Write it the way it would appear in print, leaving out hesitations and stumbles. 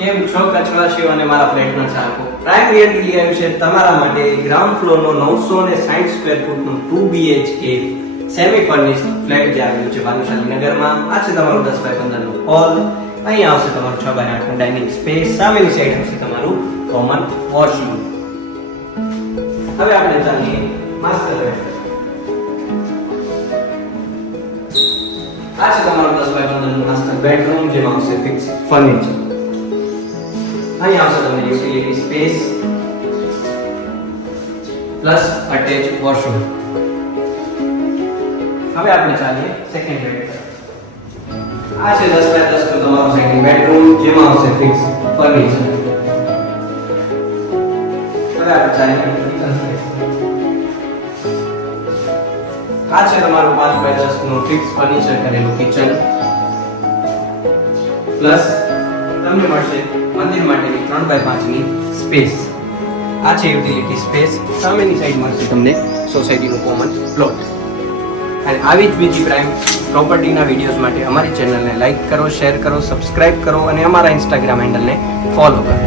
કેમ છો કચ્છવાસીઓ અને મારા ફ્લેટના ચાહકો? પ્રાઇમ રિયલ્ટી લઈ આવ્યું છે તમારા માટે ગ્રાઉન્ડ ફ્લોરનો 960 સ્ક્વેર ફૂટનો 2 BHK સેમી ફર્નિશ્ડ ફ્લેટ જે આવેલું છે ભાનુશાલી નગરમાં. આ છે તમારું 10 બાય 15 નો હોલ. અહીં આવશે તમારું 6 બાય 8 નું ડાઇનિંગ સ્પેસ. સામેની સાઈડ આવશે તમારું કોમન વોશરૂમ. હવે આપણે ચાલીએ માસ્ટર બેડરૂમ. આ છે તમારું 10 બાય 15 નું માસ્ટર બેડરૂમ જેમાં આવશે ફિક્સ ફર્નિચર. અહીં આવશે તમને utility space plus attach washroom. હવે આપણે ચાલીએ સેકન્ડ બેડ પર. આ છે 10 બાય 10 નું તમારું સેકન્ડ બેડરૂમ જેમાં આવશે ફિક્સ ફર્નિચર. હવે આપણે ચાલીએ કિચન સ્પેસ. આ છે તમારું 5 બાય 10 નું ફિક્સ ફર્નિચર કરેલું કિચન પ્લસ તમને મળશે મંદિર માટેની 3 બાય 5 ની સ્પેસ. આ છે યુટિલિટી સ્પેસ. સામેની સાઈડ મળશે તમને સોસાયટીનું કોમન પ્લોટ. અને આવી જ બીજી પ્રાઇમ પ્રોપર્ટીના વિડીયોઝ માટે અમારી ચેનલને લાઈક કરો, શેર કરો, સબસ્ક્રાઇબ કરો અને અમારા ઇન્સ્ટાગ્રામ હેન્ડલને ફોલો કરો.